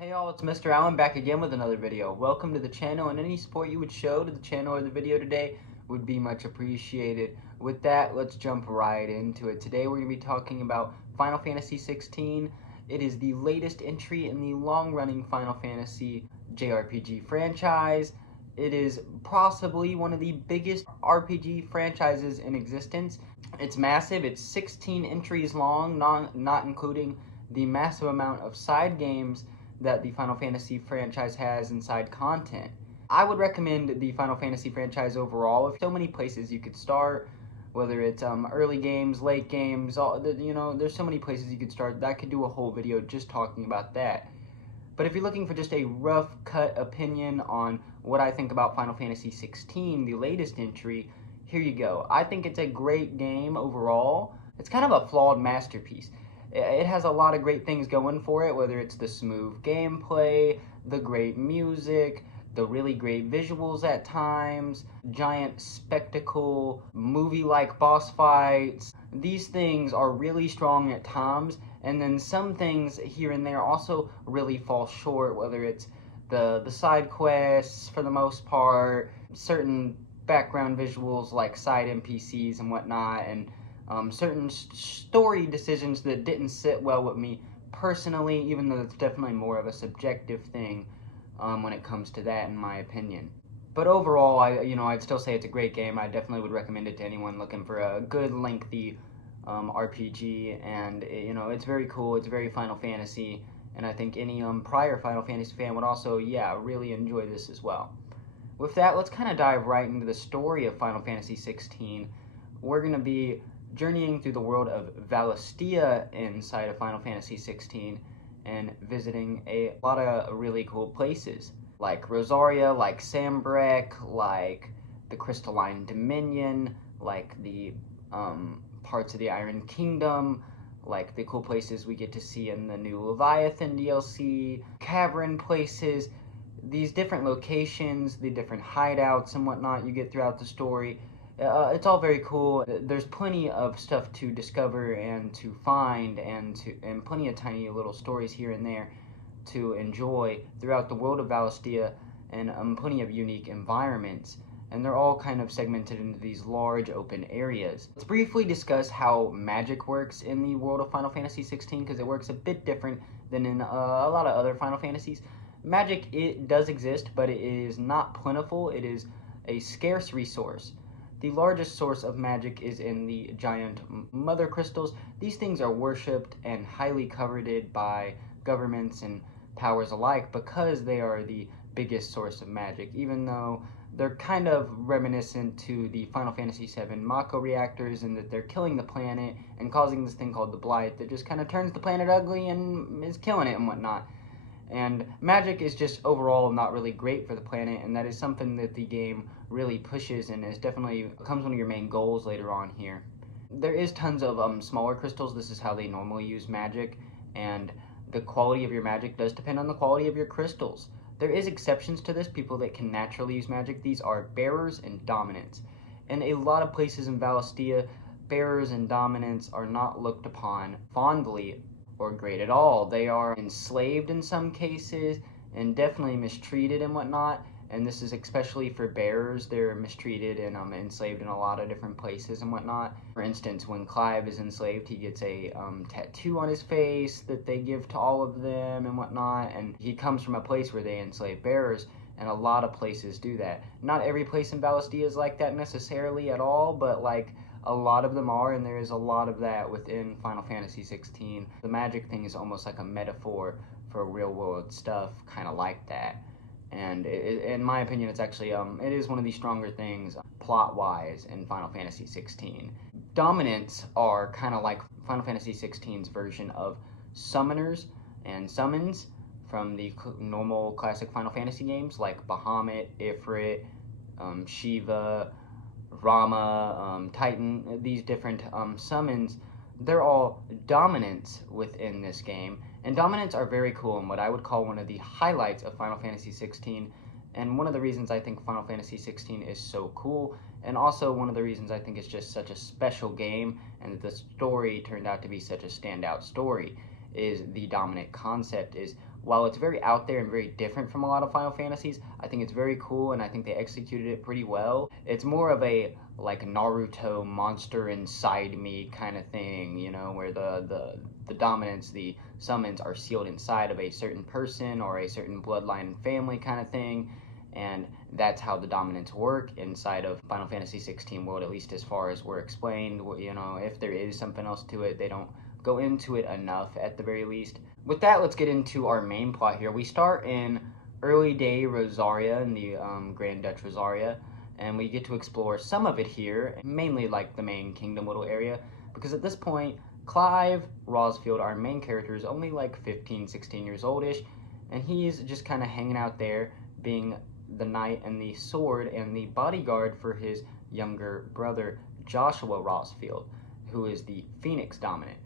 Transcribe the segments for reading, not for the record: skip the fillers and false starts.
Hey all, it's Mr. Allen back again with another video. Welcome to the channel, and any support you would show to the channel or the video today would be much appreciated. With that, let's jump right into it. Today we're going to be talking about Final Fantasy 16. It is the latest entry in the long-running Final Fantasy JRPG franchise. It is possibly one of the biggest RPG franchises in existence. It's massive. It's 16 entries long, not including the massive amount of side games that the Final Fantasy franchise has inside content. I would recommend the Final Fantasy franchise overall. There's so many places you could start, whether it's early games, late games, there's so many places you could start. That could do a whole video just talking about that. But if you're looking for just a rough cut opinion on what I think about Final Fantasy 16, the latest entry, here you go. I think it's a great game overall. It's kind of a flawed masterpiece. It has a lot of great things going for it, whether it's the smooth gameplay, the great music, the really great visuals at times, giant spectacle, movie-like boss fights. These things are really strong at times, and then some things here and there also really fall short, whether it's the side quests for the most part, certain background visuals like side NPCs and whatnot, and certain story decisions that didn't sit well with me personally, even though it's definitely more of a subjective thing when it comes to that, in my opinion. But overall, I'd still say it's a great game. I definitely would recommend it to anyone looking for a good, lengthy RPG, and it's very cool. It's very Final Fantasy, and I think any prior Final Fantasy fan would also, really enjoy this as well. With that, let's kind of dive right into the story of Final Fantasy 16. We're going to be journeying through the world of Valistia inside of Final Fantasy 16 and visiting a lot of really cool places like Rosaria, like Sambrek, like the Crystalline Dominion, like the parts of the Iron Kingdom, like the cool places we get to see in the new Leviathan DLC, cavern places, these different locations, the different hideouts and whatnot you get throughout the story. It's all very cool. There's plenty of stuff to discover and to find, and plenty of tiny little stories here and there to enjoy throughout the world of Valistia, and plenty of unique environments. And they're all kind of segmented into these large open areas. Let's briefly discuss how magic works in the world of Final Fantasy 16, because it works a bit different than in a lot of other Final Fantasies. Magic, it does exist, but it is not plentiful. It is a scarce resource. The largest source of magic is in the giant mother crystals. These things are worshipped and highly coveted by governments and powers alike because they are the biggest source of magic, even though they're kind of reminiscent to the Final Fantasy VII Mako reactors in that they're killing the planet and causing this thing called the Blight that just kind of turns the planet ugly and is killing it and whatnot. And magic is just overall not really great for the planet, and that is something that the game really pushes and is definitely becomes one of your main goals later on here. There is tons of smaller crystals. This is how they normally use magic, and the quality of your magic does depend on the quality of your crystals. There is exceptions to this, people that can naturally use magic. These are bearers and dominants. In a lot of places in Valistia, bearers and dominants are not looked upon fondly or great at all. They are enslaved in some cases and definitely mistreated and whatnot, and this is especially for bearers. They're mistreated and enslaved in a lot of different places and whatnot. For instance, when Clive is enslaved, he gets a tattoo on his face that they give to all of them and whatnot, and he comes from a place where they enslave bearers, and a lot of places do that. Not every place in Valistia is like that necessarily at all, but like a lot of them are, and there is a lot of that within Final Fantasy 16. The magic thing is almost like a metaphor for real world stuff, kind of like that. And in my opinion, it's actually, it is one of the stronger things plot-wise in Final Fantasy 16. Dominants are kind of like Final Fantasy 16's version of summoners and summons from the normal classic Final Fantasy games like Bahamut, Ifrit, Shiva, Rama, Titan. These different summons, they're all dominants within this game, and dominants are very cool and what I would call one of the highlights of Final Fantasy 16, and one of the reasons I think Final Fantasy 16 is so cool, and also one of the reasons I think it's just such a special game and that the story turned out to be such a standout story, is the dominant concept, is while it's very out there and very different from a lot of Final Fantasies, I think it's very cool and I think they executed it pretty well. It's more of a like Naruto monster inside me kind of thing, you know, where the dominance, the summons are sealed inside of a certain person or a certain bloodline and family kind of thing. And that's how the dominants work inside of Final Fantasy 16 world, at least as far as we're explained. You know, if there is something else to it, they don't go into it enough at the very least. With that, let's get into our main plot here. We start in early day Rosaria, in the Grand Dutch Rosaria, and we get to explore some of it here, mainly like the main kingdom little area, because at this point, Clive Rosfield, our main character, is only like 15, 16 years oldish, and he's just kind of hanging out there, being the knight and the sword and the bodyguard for his younger brother, Joshua Rosfield, who is the Phoenix Dominant.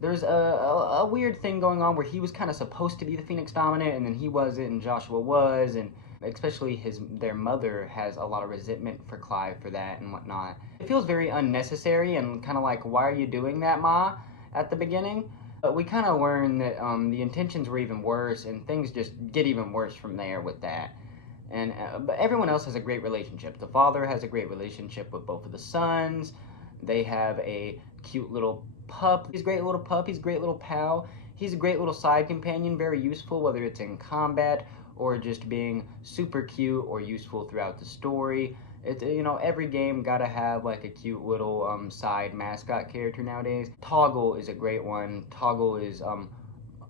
There's a weird thing going on where he was kind of supposed to be the Phoenix Dominant, and then he wasn't, and Joshua was, and especially their mother has a lot of resentment for Clive for that and whatnot. It feels very unnecessary and kind of like, why are you doing that, Ma, at the beginning? But we kind of learn that the intentions were even worse, and things just get even worse from there with that. And but everyone else has a great relationship. The father has a great relationship with both of the sons. They have a cute little pup. He's a great little pup. He's a great little pal. He's a great little side companion, very useful, whether it's in combat or just being super cute or useful throughout the story. It's, you know, every game gotta have like a cute little side mascot character nowadays. Toggle is a great one. Toggle is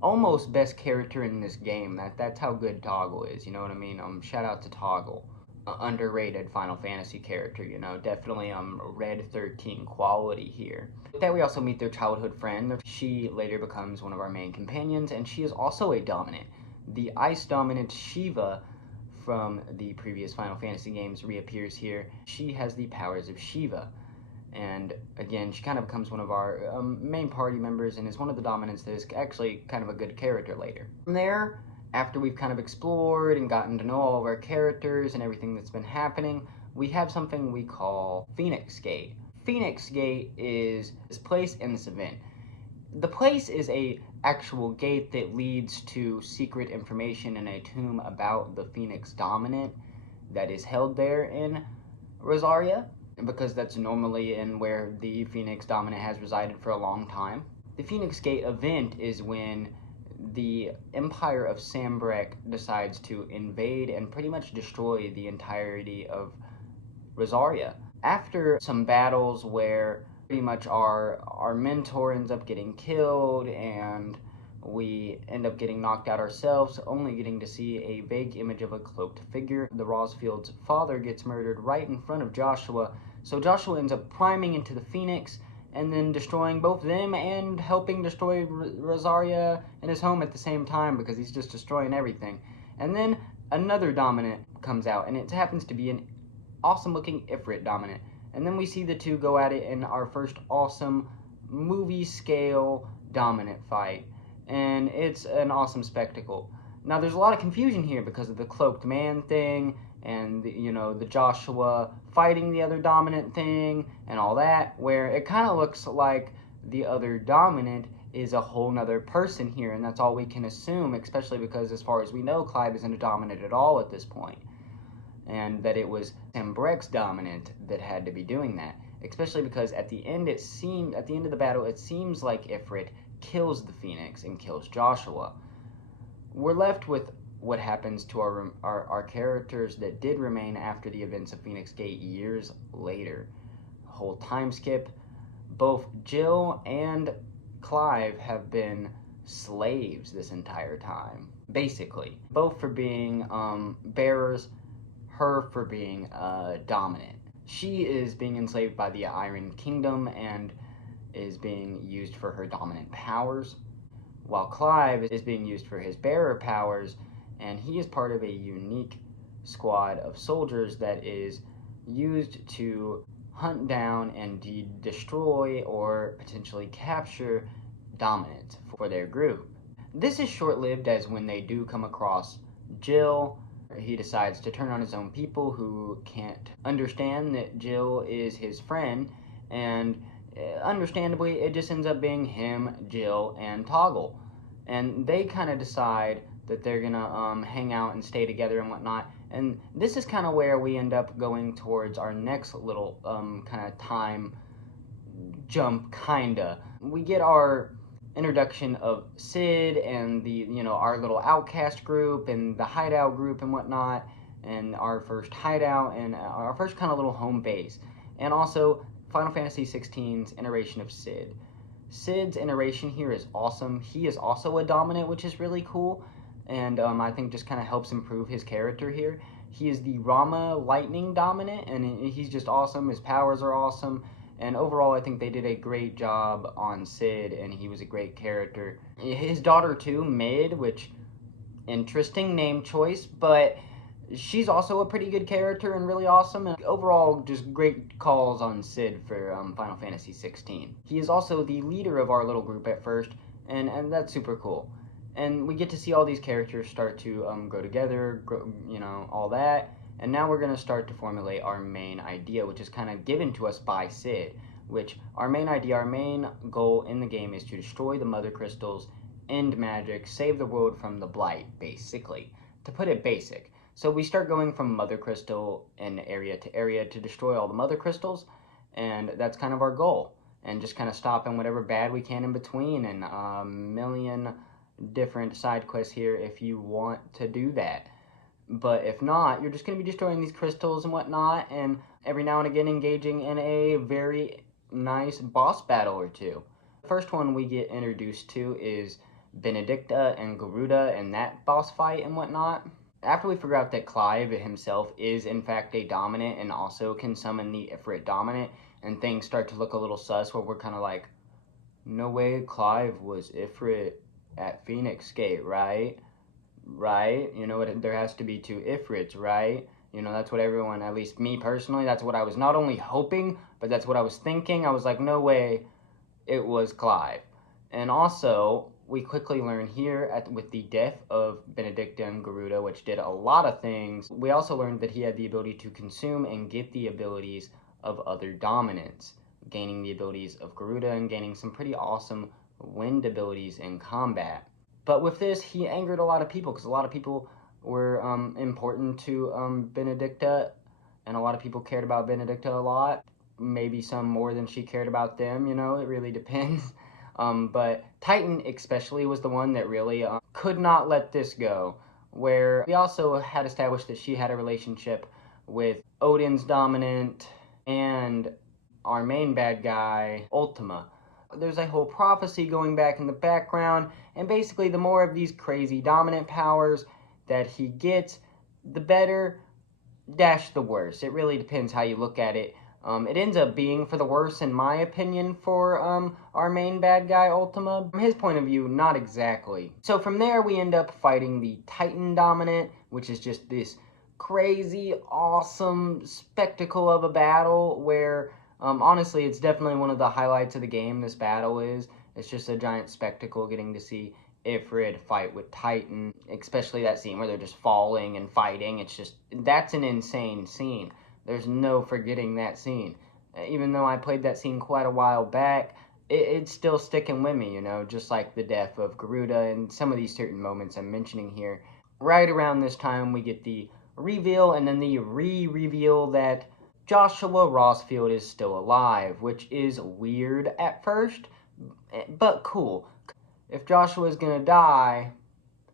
almost best character in this game. That's how good Toggle is, you know what I mean? Shout out to Toggle. Underrated Final Fantasy character, you know, definitely Red 13 quality here. With that, we also meet their childhood friend. She later becomes one of our main companions, and she is also a dominant. The ice dominant Shiva from the previous Final Fantasy games reappears here. She has the powers of Shiva. And again, she kind of becomes one of our main party members and is one of the dominants that is actually kind of a good character later. From there, after we've kind of explored and gotten to know all of our characters and everything that's been happening, we have something we call Phoenix Gate. Phoenix Gate is this place in this event. The place is a actual gate that leads to secret information in a tomb about the Phoenix Dominant that is held there in Rosaria, because that's normally in where the Phoenix Dominant has resided for a long time. The Phoenix Gate event is when the Empire of Sambrek decides to invade and pretty much destroy the entirety of Rosaria. After some battles where pretty much our mentor ends up getting killed and we end up getting knocked out ourselves, only getting to see a vague image of a cloaked figure. The Rosfield's father gets murdered right in front of Joshua, so Joshua ends up climbing into the Phoenix and then destroying both them and helping destroy Rosaria and his home at the same time, because he's just destroying everything. And then another dominant comes out, and it happens to be an awesome looking Ifrit dominant. And then we see the two go at it in our first awesome movie scale dominant fight. And it's an awesome spectacle. Now there's a lot of confusion here because of the cloaked man thing and the Joshua fighting the other dominant thing and all that, where it kind of looks like the other dominant is a whole nother person here, and that's all we can assume, especially because as far as we know, Clive isn't a dominant at all at this point, and that it was Sambrek's dominant that had to be doing that, especially because at the end of the battle, it seems like Ifrit kills the Phoenix and kills Joshua. We're left with what happens to our characters that did remain after the events of Phoenix Gate years later. Whole time skip. Both Jill and Clive have been slaves this entire time, basically. Both for being bearers, her for being dominant. She is being enslaved by the Iron Kingdom and is being used for her dominant powers, while Clive is being used for his bearer powers, and he is part of a unique squad of soldiers that is used to hunt down and destroy or potentially capture dominants for their group. This is short-lived, as when they do come across Jill, he decides to turn on his own people who can't understand that Jill is his friend, and understandably, it just ends up being him, Jill, and Toggle. And they kind of decide that they're gonna hang out and stay together and whatnot. And this is kind of where we end up going towards our next little kind of time jump, kinda. We get our introduction of Sid and the our little outcast group and the hideout group and whatnot, and our first hideout and our first kind of little home base, and also Final Fantasy 16's iteration of Sid. Sid's iteration here is awesome. He is also a dominant, which is really cool, and I think just kind of helps improve his character here. He is the Rama Lightning dominant, and he's just awesome. His powers are awesome, and overall, I think they did a great job on Sid, and he was a great character. His daughter too, Mid, which interesting name choice, but she's also a pretty good character and really awesome, and overall just great calls on Sid for Final Fantasy 16. He is also the leader of our little group at first, and that's super cool. And we get to see all these characters start to grow together, all that, and now we're going to start to formulate our main idea, which is kind of given to us by Sid, which our main idea, our main goal in the game is to destroy the Mother Crystals, end magic, save the world from the Blight, basically. To put it basic. So we start going from Mother Crystal and area to area to destroy all the Mother Crystals, and that's kind of our goal. And just kind of stopping whatever bad we can in between, and a million different side quests here if you want to do that. But if not, you're just going to be destroying these crystals and whatnot, and every now and again engaging in a very nice boss battle or two. The first one we get introduced to is Benedicta and Garuda and that boss fight and whatnot. After we figure out that Clive himself is in fact a dominant and also can summon the Ifrit dominant, and things start to look a little sus where we're kind of like, no way Clive was Ifrit at Phoenix Gate, right? Right? There has to be two Ifrits, right? That's what everyone, at least me personally, that's what I was not only hoping, but that's what I was thinking. I was like, no way it was Clive. And also, we quickly learn here with the death of Benedicta and Garuda, which did a lot of things, we also learned that he had the ability to consume and get the abilities of other dominants, gaining the abilities of Garuda and gaining some pretty awesome wind abilities in combat. But with this, he angered a lot of people, because a lot of people were important to Benedicta, and a lot of people cared about Benedicta a lot. Maybe some more than she cared about them, it really depends. But Titan especially was the one that really could not let this go, where we also had established that she had a relationship with Odin's dominant and our main bad guy, Ultima. There's a whole prophecy going back in the background, and basically the more of these crazy dominant powers that he gets, the better dash the worse. It really depends how you look at it. It ends up being for the worse, in my opinion, for our main bad guy, Ultima. From his point of view, not exactly. So from there, we end up fighting the Titan Dominant, which is just this crazy, awesome spectacle of a battle where, honestly, it's definitely one of the highlights of the game, this battle is. It's just a giant spectacle getting to see Ifrit fight with Titan, especially that scene where they're just falling and fighting. That's an insane scene. There's no forgetting that scene. Even though I played that scene quite a while back, it's still sticking with me, just like the death of Garuda and some of these certain moments I'm mentioning here. Right around this time, we get the reveal and then the re-reveal that Joshua Rossfield is still alive, which is weird at first, but cool. If Joshua is going to die,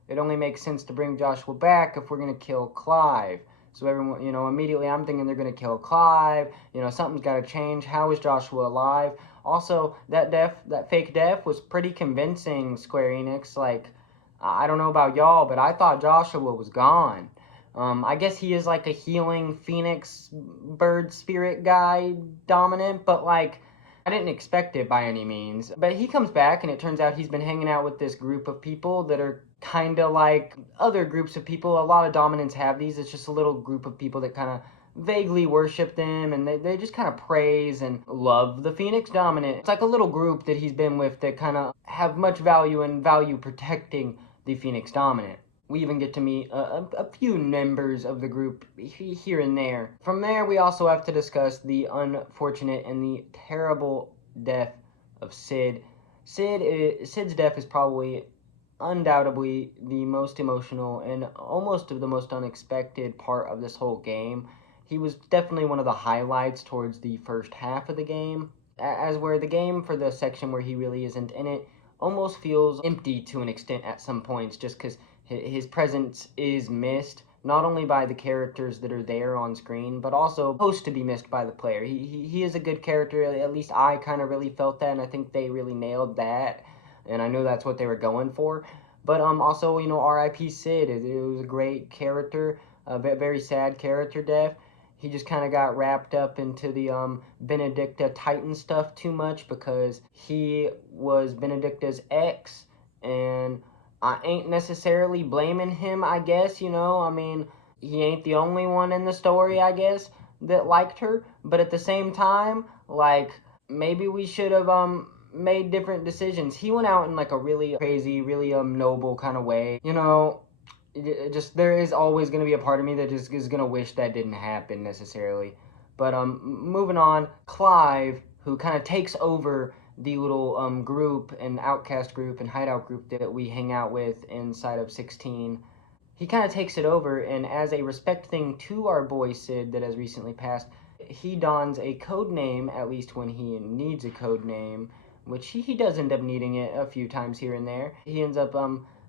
it only makes sense to bring Joshua back if we're going to kill Clive. So everyone, immediately I'm thinking they're going to kill Clive. Something's got to change. How is Joshua alive? Also, that fake death was pretty convincing, Square Enix. Like, I don't know about y'all, but I thought Joshua was gone. I guess he is like a healing phoenix bird spirit guy dominant, but like, I didn't expect it by any means. But he comes back, and it turns out he's been hanging out with this group of people that are kind of like other groups of people. A lot of dominants have these. It's just a little group of people that kind of vaguely worship them, and they just kind of praise and love the Phoenix Dominant. It's like a little group that he's been with that kind of have much value and value protecting the Phoenix Dominant. We even get to meet a few members of the group here and there. From there, we also have to discuss the unfortunate and the terrible death of Sid. Sid's death is probably undoubtedly the most emotional and almost the most unexpected part of this whole game. He was definitely one of the highlights towards the first half of the game, as where the game, for the section where he really isn't in it, almost feels empty to an extent at some points, just because his presence is missed, not only by the characters that are there on screen, but also supposed to be missed by the player. He is a good character, at least I kind of really felt that, and I think they really nailed that, and I know that's what they were going for. But also, R.I.P. Sid. It was a great character, a very sad character death. He just kind of got wrapped up into the Benedicta Titan stuff too much because he was Benedicta's ex, and I ain't necessarily blaming him, I guess, I mean, he ain't the only one in the story, I guess, that liked her, but at the same time, like, maybe we should have made different decisions. He went out in like a really crazy, really noble kind of way. Just there is always going to be a part of me that just is going to wish that didn't happen necessarily. But moving on, Clive, who kind of takes over the little group and outcast group and hideout group that we hang out with inside of 16. He kind of takes it over, and as a respect thing to our boy Sid that has recently passed, he dons a code name, at least when he needs a code name, which he does end up needing it a few times here and there. He ends up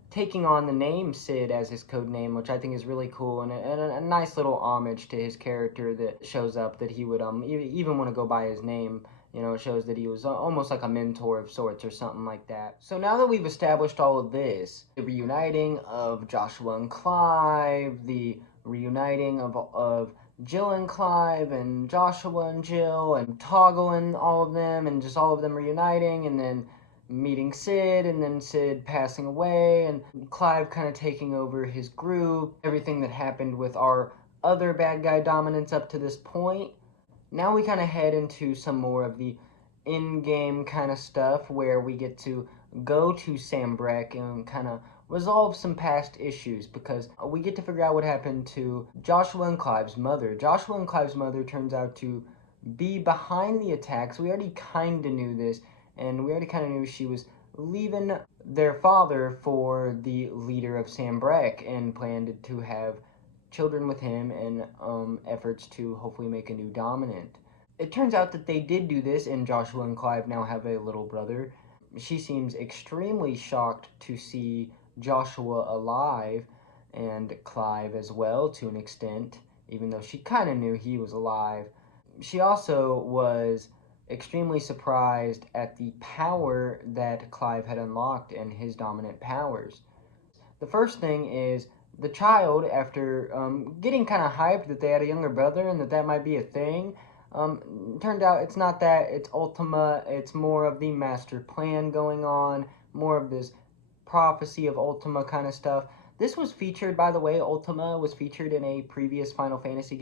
taking on the name Sid as his code name, which I think is really cool, and a nice little homage to his character that shows up, that he would even want to go by his name. It shows that he was almost like a mentor of sorts or something like that. So now that we've established all of this, the reuniting of Joshua and Clive, the reuniting of Jill and Clive, and Joshua and Jill, and Toggle and all of them, and just all of them reuniting, and then meeting Sid, and then Sid passing away, and Clive kind of taking over his group, everything that happened with our other bad guy dominance up to this point. Now we kind of head into some more of the in-game kind of stuff where we get to go to Sambrek and kind of resolve some past issues, because we get to figure out what happened to Joshua and Clive's mother. Joshua and Clive's mother turns out to be behind the attacks. We already kind of knew this, and we already kind of knew she was leaving their father for the leader of Sambrek and planned to have children with him and efforts to hopefully make a new dominant. It turns out that they did do this, and Joshua and Clive now have a little brother. She seems extremely shocked to see Joshua alive, and Clive as well to an extent, even though she kind of knew he was alive. She also was extremely surprised at the power that Clive had unlocked and his dominant powers. The first thing is the child, after getting kind of hyped that they had a younger brother and that might be a thing, turned out it's not that. It's Ultima. It's more of the master plan going on, more of this prophecy of Ultima kind of stuff. This was featured, by the way, Ultima was featured in a previous Final Fantasy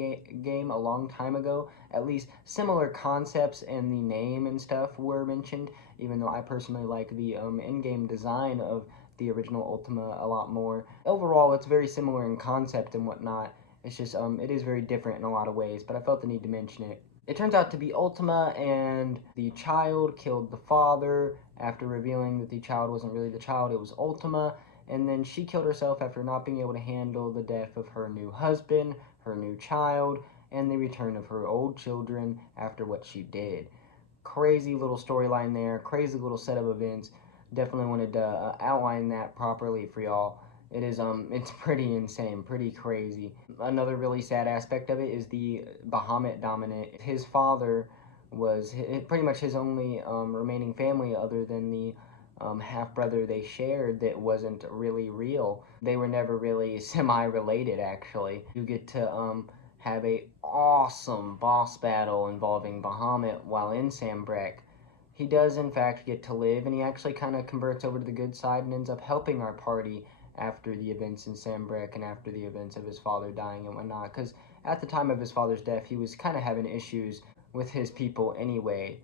game a long time ago. At least similar concepts and the name and stuff were mentioned, even though I personally like the in-game design of the original Ultima a lot more. Overall, it's very similar in concept and whatnot. It's just, it is very different in a lot of ways, but I felt the need to mention it. It turns out to be Ultima, and the child killed the father after revealing that the child wasn't really the child, it was Ultima. And then she killed herself after not being able to handle the death of her new husband, her new child, and the return of her old children after what she did. Crazy little storyline there, crazy little set of events. Definitely wanted to outline that properly for y'all. It is it's pretty insane, pretty crazy. Another really sad aspect of it is the Bahamut dominant. His father was pretty much his only remaining family other than the half-brother they shared that wasn't really real. They were never really semi-related, actually. You get to have a awesome boss battle involving Bahamut while in Sambrek. He does in fact get to live, and he actually kind of converts over to the good side and ends up helping our party after the events in Sambrek and after the events of his father dying and whatnot, because at the time of his father's death he was kind of having issues with his people anyway.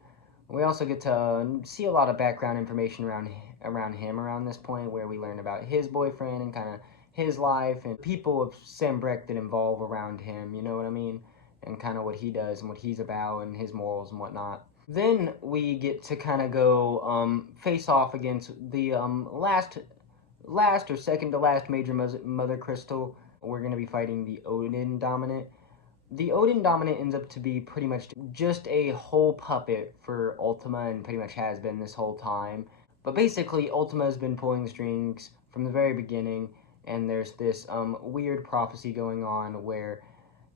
We also get to see a lot of background information around him around this point, where we learn about his boyfriend and kind of his life and people of Sambrek that involve around him, you know what I mean? And kind of what he does and what he's about and his morals and whatnot. Then we get to kind of go face off against the last last or second to last major mother crystal, we're going to be fighting the Odin dominant. The Odin dominant ends up to be pretty much just a whole puppet for Ultima, and pretty much has been this whole time. But basically, Ultima has been pulling the strings from the very beginning, and there's this weird prophecy going on where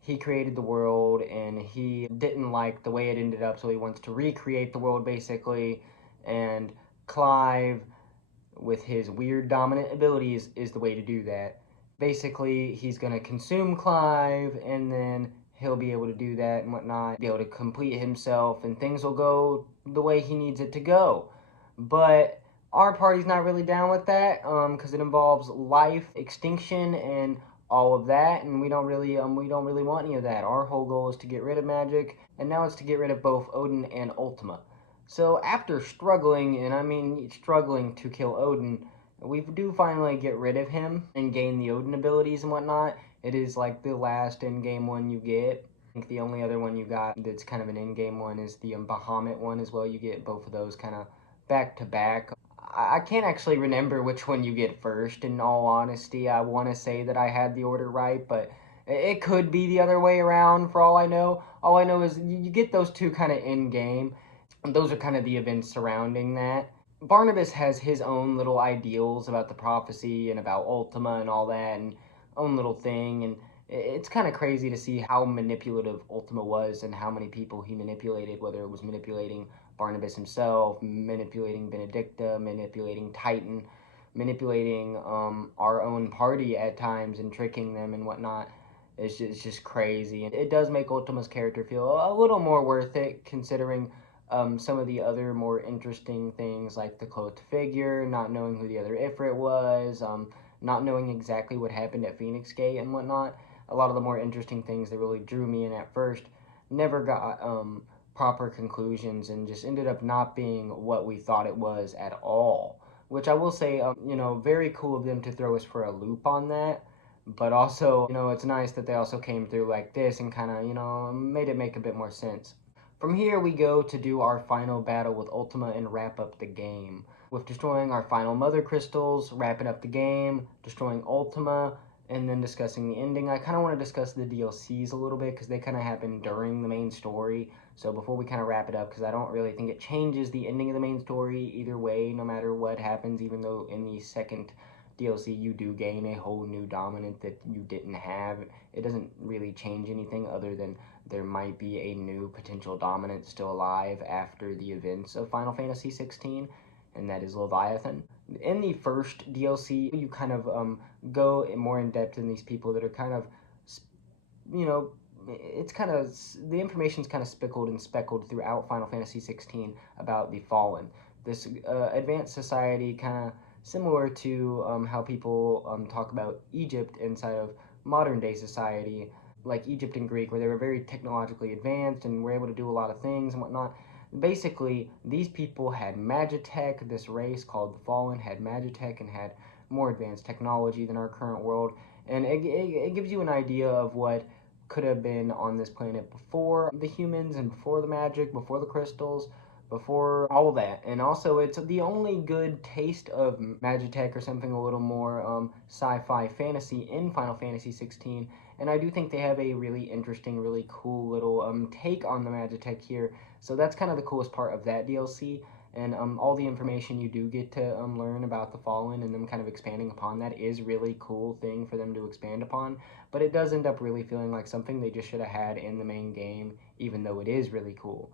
he created the world and he didn't like the way it ended up, so he wants to recreate the world basically. And Clive, with his weird dominant abilities, is the way to do that. Basically, he's going to consume Clive, and then he'll be able to do that and whatnot, be able to complete himself, and things will go the way he needs it to go. But our party's not really down with that, because it involves life, extinction, and all of that, and we don't really want any of that. Our whole goal is to get rid of magic, and now it's to get rid of both Odin and Ultima. So after struggling, and I mean struggling to kill Odin, we do finally get rid of him and gain the Odin abilities and whatnot. It is like the last in-game one you get. I think the only other one you got that's kind of an in-game one is the Bahamut one as well. You get both of those kind of back to back. I can't actually remember which one you get first, in all honesty. I want to say that I had the order right, but it could be the other way around for all I know. All I know is you get those two kind of in-game. And those are kind of the events surrounding that. Barnabas has his own little ideals about the prophecy and about Ultima and all that, and own little thing. And it's kind of crazy to see how manipulative Ultima was and how many people he manipulated, whether it was manipulating Barnabas himself, manipulating Benedicta, manipulating Titan, manipulating our own party at times and tricking them and whatnot. It's just crazy. And it does make Ultima's character feel a little more worth it, considering some of the other more interesting things like the cloaked figure, not knowing who the other Ifrit was, not knowing exactly what happened at Phoenix Gate and whatnot. A lot of the more interesting things that really drew me in at first never got proper conclusions and just ended up not being what we thought it was at all. Which I will say, very cool of them to throw us for a loop on that. But also, it's nice that they also came through like this and kind of, made it make a bit more sense. From here we go to do our final battle with Ultima and wrap up the game. With destroying our final mother crystals, wrapping up the game, destroying Ultima, and then discussing the ending. I kind of want to discuss the DLCs a little bit because they kind of happen during the main story. So before we kind of wrap it up, because I don't really think it changes the ending of the main story either way, no matter what happens, even though in the second DLC you do gain a whole new dominant that you didn't have. It doesn't really change anything other than there might be a new potential dominant still alive after the events of Final Fantasy 16, and that is Leviathan. In the first DLC, you kind of go more in depth in these people that are kind of, you know, it's kind of, the information's kind of spickled and speckled throughout Final Fantasy 16 about the Fallen. This advanced society, kind of similar to how people talk about Egypt inside of modern day society, like Egypt and Greek, where they were very technologically advanced and were able to do a lot of things and whatnot. Basically, these people had Magitech. This race called the Fallen had Magitech and had more advanced technology than our current world. And it gives you an idea of what could have been on this planet before the humans and before the magic, before the crystals, before all of that. And also, it's the only good taste of Magitech or something a little more sci-fi fantasy in Final Fantasy 16. And I do think they have a really interesting, really cool little take on the Magitech here. So that's kind of the coolest part of that DLC. And all the information you do get to learn about the Fallen and them kind of expanding upon that is really cool thing for them to expand upon. But it does end up really feeling like something they just should have had in the main game, even though it is really cool.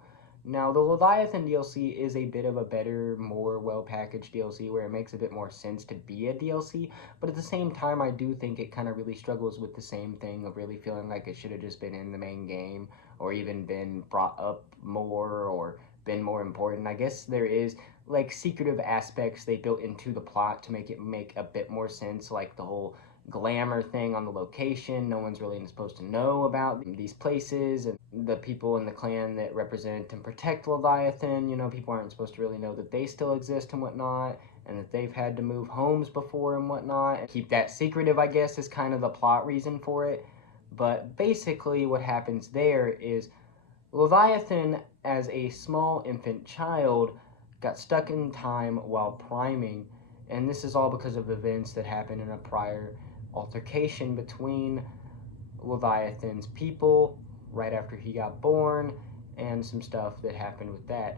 Now, the Leviathan DLC is a bit of a better, more well-packaged DLC where it makes a bit more sense to be a DLC, but at the same time, I do think it kind of really struggles with the same thing of really feeling like it should have just been in the main game, or even been brought up more, or been more important. I guess there is like secretive aspects they built into the plot to make it make a bit more sense, like the whole glamour thing on the location. No one's really supposed to know about these places, and the people in the clan that represent and protect Leviathan, people aren't supposed to really know that they still exist and whatnot, and that they've had to move homes before and whatnot. And keep that secretive, I guess, is kind of the plot reason for it. But basically what happens there is Leviathan, as a small infant child, got stuck in time while priming And this is all because of events that happened in a prior altercation between Leviathan's people right after he got born, and some stuff that happened with that.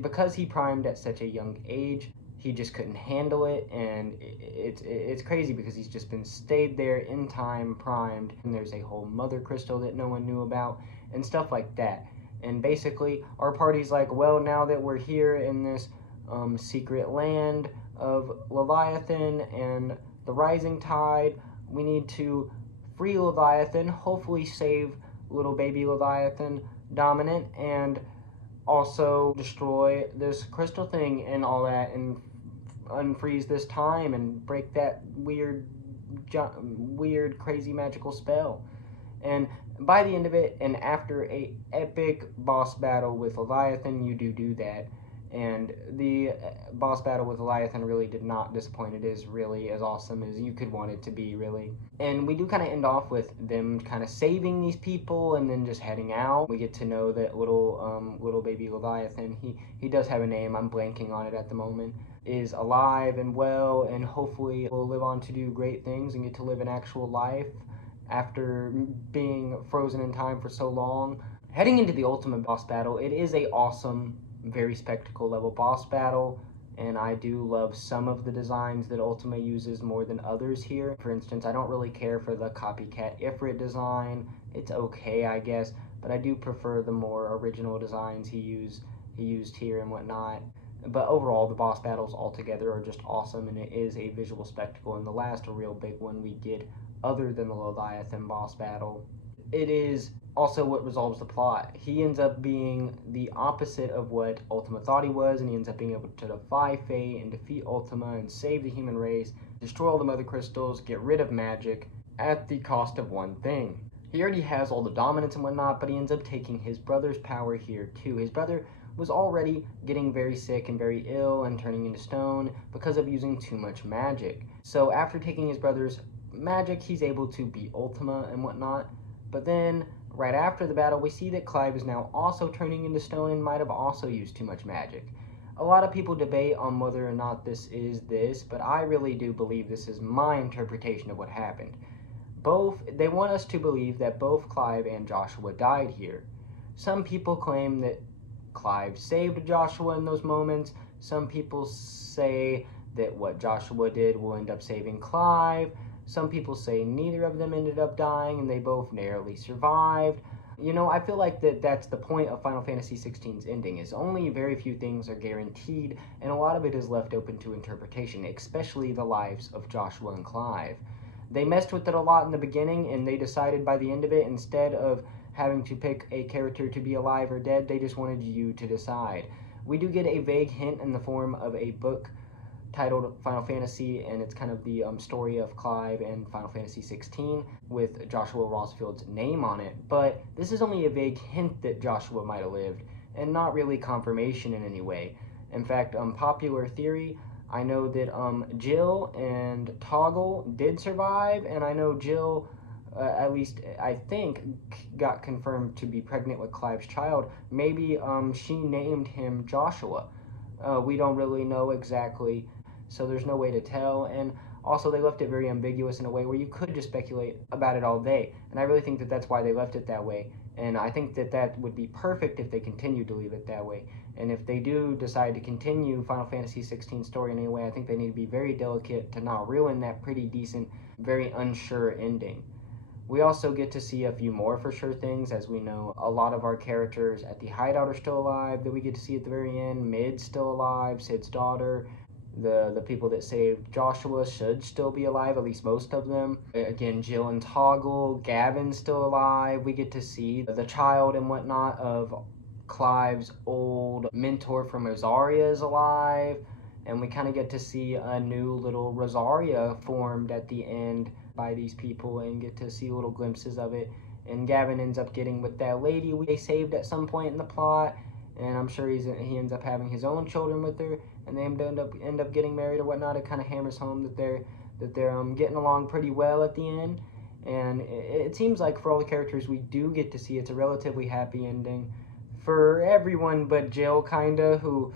Because he primed at such a young age, he just couldn't handle it, and it's crazy because he's just been stayed there in time, primed, and there's a whole mother crystal that no one knew about, and stuff like that. And basically, our party's like, well, now that we're here in this secret land of Leviathan and the rising tide, we need to free Leviathan, hopefully save little baby Leviathan Dominant, and also destroy this crystal thing and all that, and unfreeze this time and break that weird, crazy magical spell. And by the end of it, and after a epic boss battle with Leviathan, you do that. And the boss battle with Leviathan really did not disappoint. It is really as awesome as you could want it to be, really. And we do kind of end off with them kind of saving these people and then just heading out. We get to know that little baby Leviathan. He does have a name. I'm blanking on it at the moment. Is alive and well, and hopefully will live on to do great things and get to live an actual life after being frozen in time for so long. Heading into the ultimate boss battle, it is a awesome, very spectacle level boss battle, and I do love some of the designs that Ultima uses more than others here. For instance, I don't really care for the copycat Ifrit design. It's okay, I guess, but I do prefer the more original designs he used here and whatnot. But overall, the boss battles altogether are just awesome, and it is a visual spectacle. And the last real big one we get, other than the Leviathan boss battle, it is also what resolves the plot. He ends up being the opposite of what Ultima thought he was, and he ends up being able to defy fate and defeat Ultima and save the human race, destroy all the mother crystals, get rid of magic, at the cost of one thing. He already has all the dominance and whatnot, but he ends up taking his brother's power here too. His brother was already getting very sick and very ill and turning into stone because of using too much magic. So after taking his brother's magic, he's able to beat Ultima and whatnot. But then, right after the battle, we see that Clive is now also turning into stone and might have also used too much magic. A lot of people debate on whether or not this is this, but I really do believe this is my interpretation of what happened. They want us to believe that both Clive and Joshua died here. Some people claim that Clive saved Joshua in those moments. Some people say that what Joshua did will end up saving Clive. Some people say neither of them ended up dying and they both narrowly survived. You know, I feel like that's the point of Final Fantasy XVI's ending, is only very few things are guaranteed, and a lot of it is left open to interpretation, especially the lives of Joshua and Clive. They messed with it a lot in the beginning, and they decided by the end of it, instead of having to pick a character to be alive or dead, they just wanted you to decide. We do get a vague hint in the form of a book titled Final Fantasy, and it's kind of the story of Clive and Final Fantasy XVI with Joshua Rosfield's name on it, but this is only a vague hint that Joshua might have lived, and not really confirmation in any way. In fact, popular theory, I know that Jill and Toggle did survive, and I know Jill, at least I think, got confirmed to be pregnant with Clive's child. Maybe she named him Joshua. We don't really know exactly, so there's no way to tell. And also, they left it very ambiguous in a way where you could just speculate about it all day, and I really think that that's why they left it that way. And I think that that would be perfect if they continued to leave it that way. And if they do decide to continue Final Fantasy XVI story in any way, I think they need to be very delicate to not ruin that pretty decent, very unsure ending. We also get to see a few more for sure things, as we know a lot of our characters at the hideout are still alive, that we get to see at the very end. Mid's still alive, Sid's daughter. The people that saved Joshua should still be alive, at least most of them. Again, Jill and Toggle, Gavin's still alive. We get to see the child and whatnot of Clive's old mentor from Rosaria is alive. And we kind of get to see a new little Rosaria formed at the end by these people and get to see little glimpses of it. And Gavin ends up getting with that lady they saved at some point in the plot, and I'm sure he ends up having his own children with her, and they end up getting married or whatnot. It kind of hammers home that they're getting along pretty well at the end. And it seems like for all the characters we do get to see, it's a relatively happy ending for everyone but Jill, who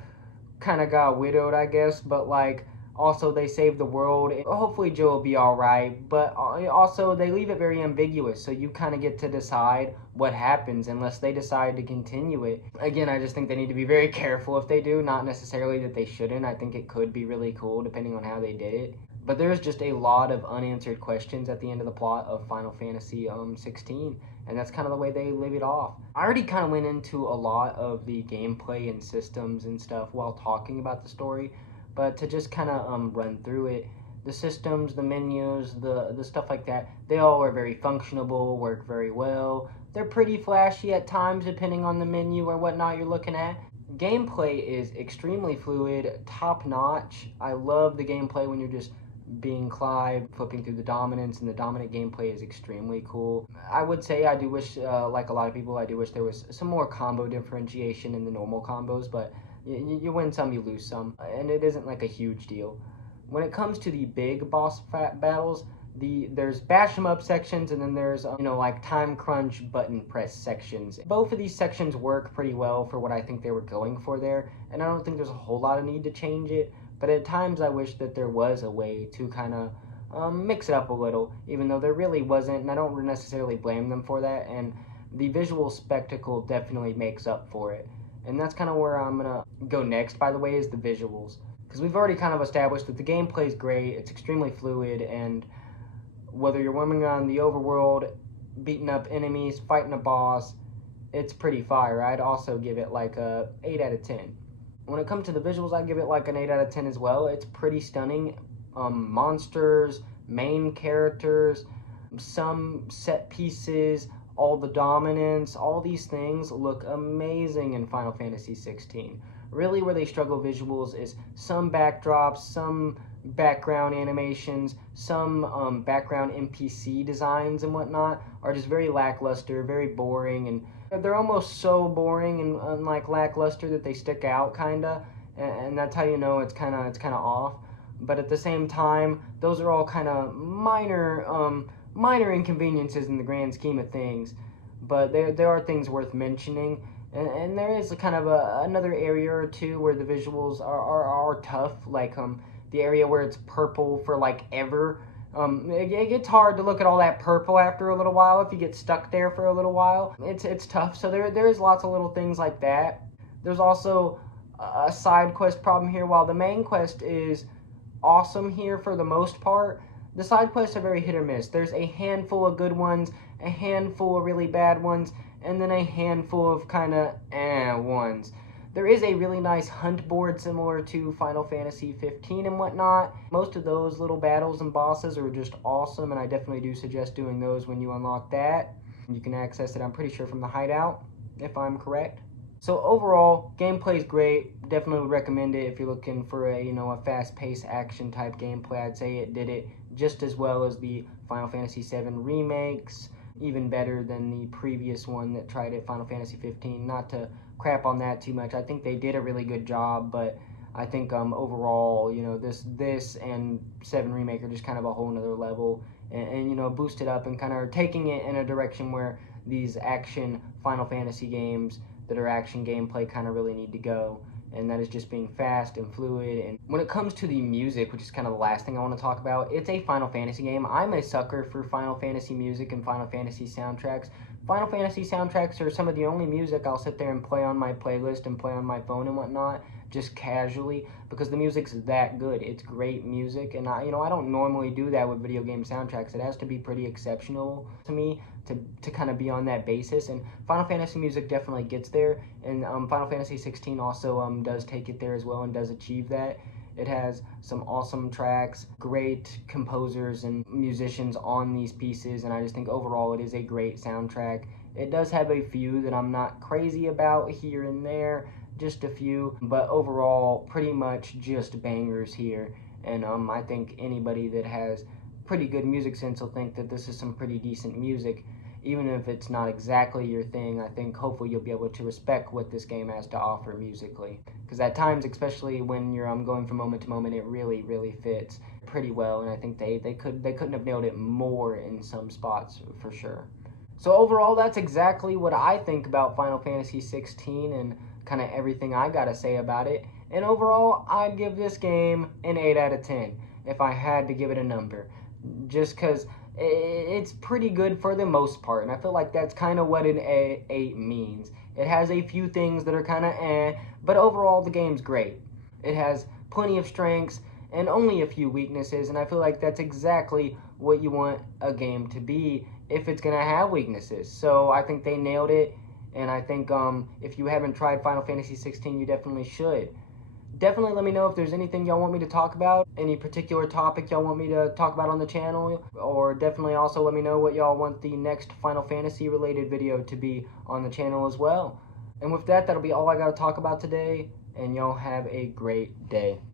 kind of got widowed, I guess. But like, Also, they save the world. Hopefully, Joe will be alright, but also they leave it very ambiguous, so you kind of get to decide what happens unless they decide to continue it. Again, I just think they need to be very careful if they do, not necessarily that they shouldn't. I think it could be really cool depending on how they did it. But there's just a lot of unanswered questions at the end of the plot of Final Fantasy 16, and that's kind of the way they leave it off. I already kind of went into a lot of the gameplay and systems and stuff while talking about the story, but to just kind of run through it, the systems, the menus, the stuff like that, they all are very functional, work very well. They're pretty flashy at times depending on the menu or whatnot you're looking at. Gameplay is extremely fluid, top notch. I love the gameplay when you're just being Clive, flipping through the dominance, and the dominant gameplay is extremely cool. I would say I do wish, like a lot of people, I do wish there was some more combo differentiation in the normal combos, but you win some, you lose some, and it isn't like a huge deal. When it comes to the big boss battles, there's bash 'em up sections, and then there's like time crunch button press sections. Both of these sections work pretty well for what I think they were going for there, and I don't think there's a whole lot of need to change it. But at times I wish that there was a way to kind of mix it up a little, even though there really wasn't, and I don't necessarily blame them for that. And the visual spectacle definitely makes up for it. And that's kind of where I'm going to go next, by the way, is the visuals. Because we've already kind of established that the gameplay is great, it's extremely fluid, and whether you're roaming around the overworld, beating up enemies, fighting a boss, it's pretty fire. I'd also give it like a 8 out of 10. When it comes to the visuals, I give it like an 8 out of 10 as well. It's pretty stunning. Monsters, main characters, some set pieces, all the dominance, all these things look amazing in Final Fantasy 16. Really where they struggle visuals is some backdrops, some background animations, some background NPC designs and whatnot are just very lackluster, very boring, and they're almost so boring and like lackluster that they stick out kinda, and that's how you know it's kind of off. But at the same time, those are all kind of minor inconveniences in the grand scheme of things, but there are things worth mentioning. And there is kind of another area or two where the visuals are tough, like the area where it's purple for like ever. It gets hard to look at all that purple after a little while if you get stuck there for a little while. It's tough. So there is lots of little things like that. There's also a side quest problem here. While the main quest is awesome here for the most part, the side quests are very hit or miss. There's a handful of good ones, a handful of really bad ones, and then a handful of kind of ones. There is a really nice hunt board similar to Final Fantasy 15 and whatnot. Most of those little battles and bosses are just awesome, and I definitely do suggest doing those when you unlock that. You can access it, I'm pretty sure, from the hideout, if I'm correct. So overall, gameplay is great. Definitely would recommend it if you're looking for a fast-paced action type gameplay. I'd say it did it just as well as the Final Fantasy 7 remakes, even better than the previous one that tried it, Final Fantasy 15. Not to crap on that too much. I think they did a really good job, but I think overall, this and 7 remake are just kind of a whole nother level, and boost it up and kind of taking it in a direction where these action Final Fantasy games that are action gameplay kind of really need to go, and that is just being fast and fluid. And when it comes to the music, which is kind of the last thing I want to talk about, it's a Final Fantasy game. I'm a sucker for Final Fantasy music and Final Fantasy soundtracks. Final Fantasy soundtracks are some of the only music I'll sit there and play on my playlist and play on my phone and whatnot, just casually, because the music's that good. It's great music, and I don't normally do that with video game soundtracks. It has to be pretty exceptional to me to kind of be on that basis, and Final Fantasy music definitely gets there, and Final Fantasy 16 also does take it there as well and does achieve that. It has some awesome tracks, great composers and musicians on these pieces, and I just think overall it is a great soundtrack. It does have a few that I'm not crazy about here and there, just a few, but overall pretty much just bangers here. And I think anybody that has pretty good music sense will think that this is some pretty decent music. Even if it's not exactly your thing, I think hopefully you'll be able to respect what this game has to offer musically. Because at times, especially when you're going from moment to moment, it really, really fits pretty well. And I think they couldn't have nailed it more in some spots for sure. So overall, that's exactly what I think about Final Fantasy 16 and kind of everything I gotta say about it. And overall, I'd give this game an 8 out of 10 if I had to give it a number. Just because it's pretty good for the most part. And I feel like that's kind of what an 8 means. It has a few things that are kind of but overall the game's great. It has plenty of strengths and only a few weaknesses, and I feel like that's exactly what you want a game to be if it's going to have weaknesses. So I think they nailed it, and I think if you haven't tried Final Fantasy 16, you definitely should. Definitely let me know if there's anything y'all want me to talk about, any particular topic y'all want me to talk about on the channel, or definitely also let me know what y'all want the next Final Fantasy related video to be on the channel as well. And with that, that'll be all I got to talk about today, and y'all have a great day.